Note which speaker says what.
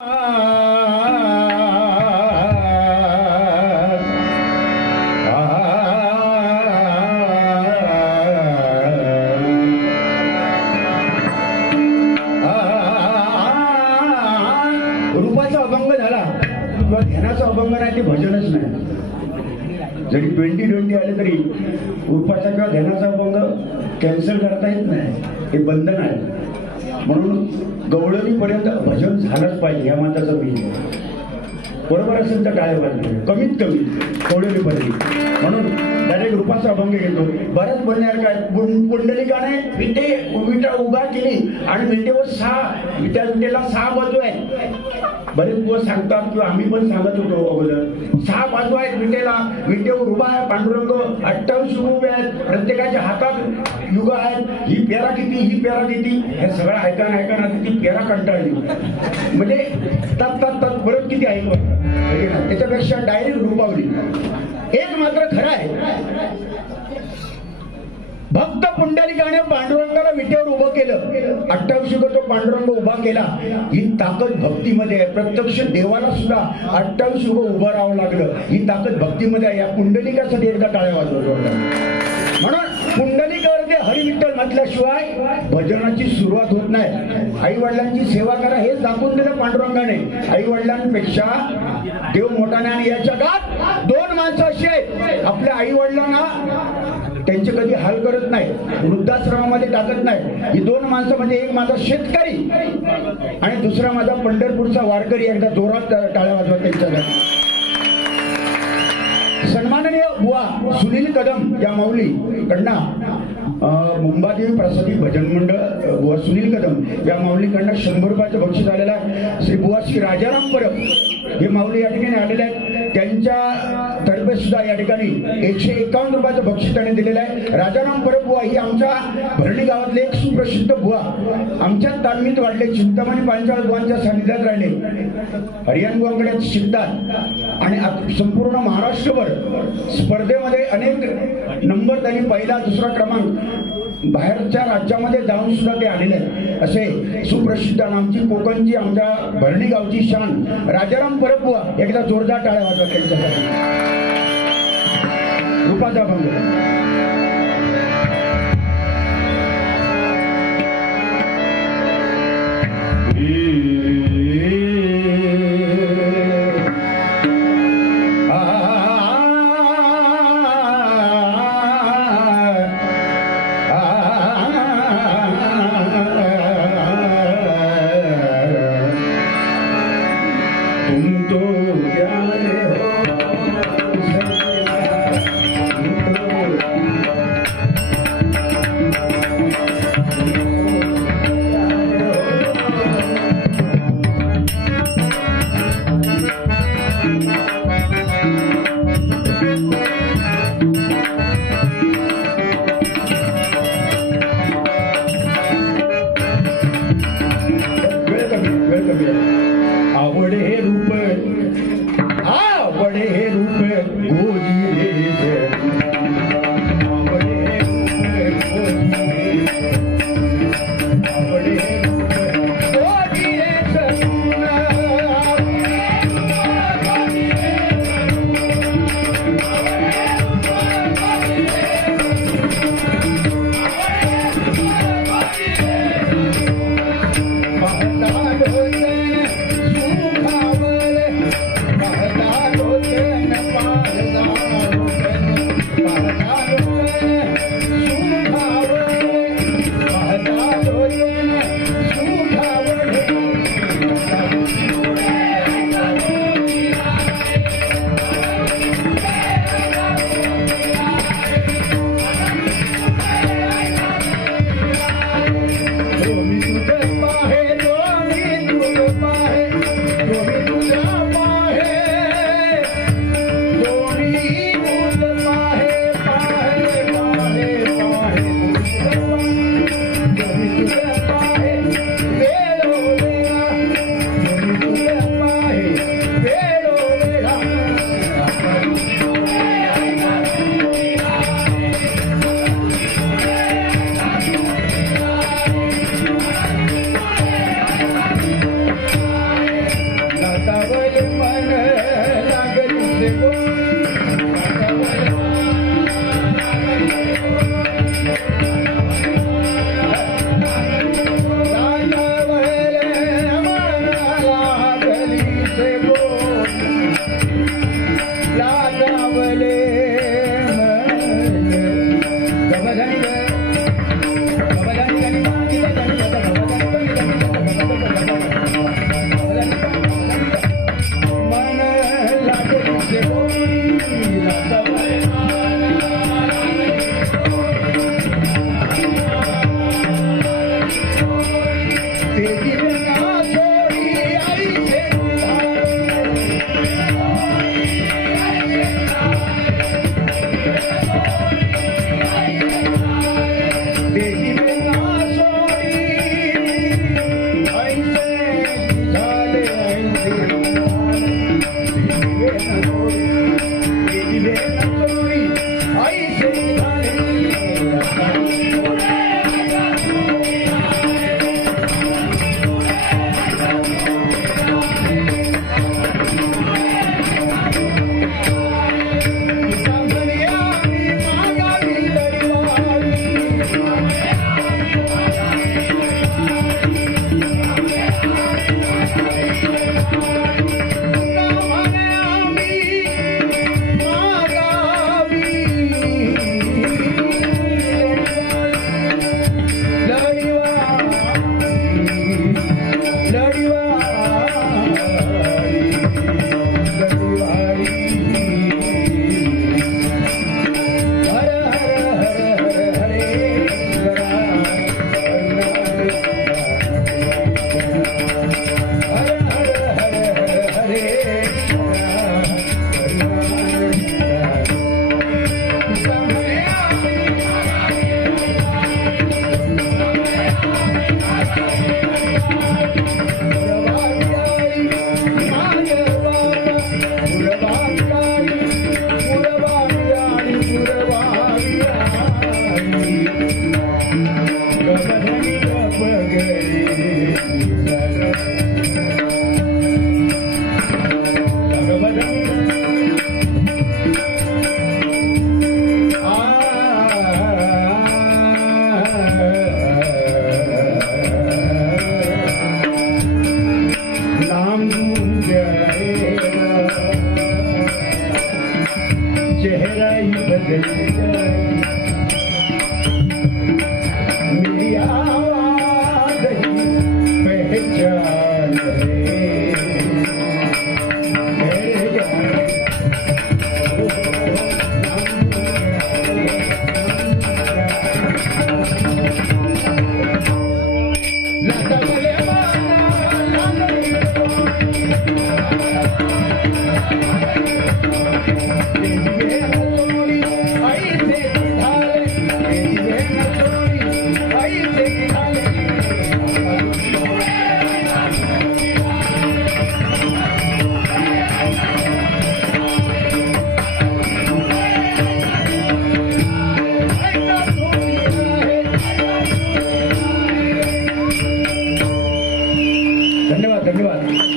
Speaker 1: रूपाचा अभंग झाला. किंवा ध्यानाचा अभंग नाही ते भजनच नाही. जरी ट्वेंटी ट्वेंटी आले तरी रूपाचा किंवा ध्यानाचा अभंग कॅन्सल करता येत नाही. हे बंधन आहे. म्हणून गवळणीपर्यंत भजन झालंच पाहिजे या मताचं मी बरोबर असेल तर काय कमीत कमी कवळणीपर्यंत म्हणून डायरेक्ट रूपाचा अभंग घेतो. बऱ्याच बोलणार काय? पुं- विटे विटा उभा केली आणि विटेवर सहा त्या विटेला सहा बाजू आहेत. बरेच लोक सांगतात किंवा आम्ही पण सांगत होतो अगोदर. सहा बाजू आहेत विटेला. विटेवर उभा आहे पांडुरंग अठ्ठावीस युग उभे आहेत. प्रत्येकाच्या हातात युग आहेत. ही पेरा किती ही पेरा किती? हे सगळं ऐकाना ऐकाना ती पेरा कंटाळली. म्हणजे तात तात तात परत किती ऐकवत त्याच्यापेक्षा डायरेक्ट रुपावली. एक मात्र खरं आहे. भक्त पुंडलिकाने पांडुरंगाला विटेवर उभं केलं. अठ्ठावीस युग तो पांडुरंग उभा केला. ही ताकद भक्तीमध्ये आहे. प्रत्यक्ष देवाला सुद्धा अठ्ठावीस युग उभं राहावं लागलं. ही ताकद भक्तीमध्ये आहे. या पुंडलिकासाठी एकदा टाळ्या वाजवतो म्हणून पुंडलिकावरती हरिविठ्ठल म्हटल्याशिवाय भजनाची सुरुवात होत नाही. आई वडिलांची सेवा करा हे दाखवून दिलं पांडुरंगाने. आई वडिलांपेक्षा देव मोठाने आणि या जगात दोन माणसं अशी आहेत. आपल्या आई वडिलांना त्यांचे कधी हाल करत नाही वृद्धाश्रमामध्ये टाकत नाही. ही दोन माणसं म्हणजे एक माझा शेतकरी आणि दुसरा माझा पंढरपूरचा वारकरी एकदा जोरात टाळ्या वाजवत त्यांच्यासाठी सन्माननीय बुवा सुनील कदम या माऊली कडनं मुंबादेवी प्रसादी भजन मंडळ बुवा सुनील कदम या माऊलीकडनं शंभर रुपयाचं बक्षीस आलेलं आहे. श्री बुवा श्री राजाराम परब हे माऊली या ठिकाणी आलेले आहेत. त्यांच्या तर्फे सुद्धा या ठिकाणी एकशे एकावन्न रुपयाचं बक्षीस त्यांनी दिलेलं आहे. राजाराम परब बुवा ही आमच्या भरणी गावातले एक सुप्रसिद्ध बुवा. आमच्या तालमीत वाढले चिंतामणी पांचाळ बुवांच्या सानिध्यात राहिले. हरियाण बुवांकडे शिकतात. आणि संपूर्ण महाराष्ट्रभर स्पर्धेमध्ये अनेक नंबर त्यांनी पहिला. दुसरा क्रमांक बाहेरच्या राज्यामध्ये जाऊन सुद्धा ते आलेले आहेत. असे सुप्रसिद्ध आमची कोकणची आमच्या भरणी गावची शान राजाराम परब बुवा एकदा जोरदार टाळ्या वाजवा त्यांच्यासाठी. रूपाचा भंग तुम तो प्यारे Google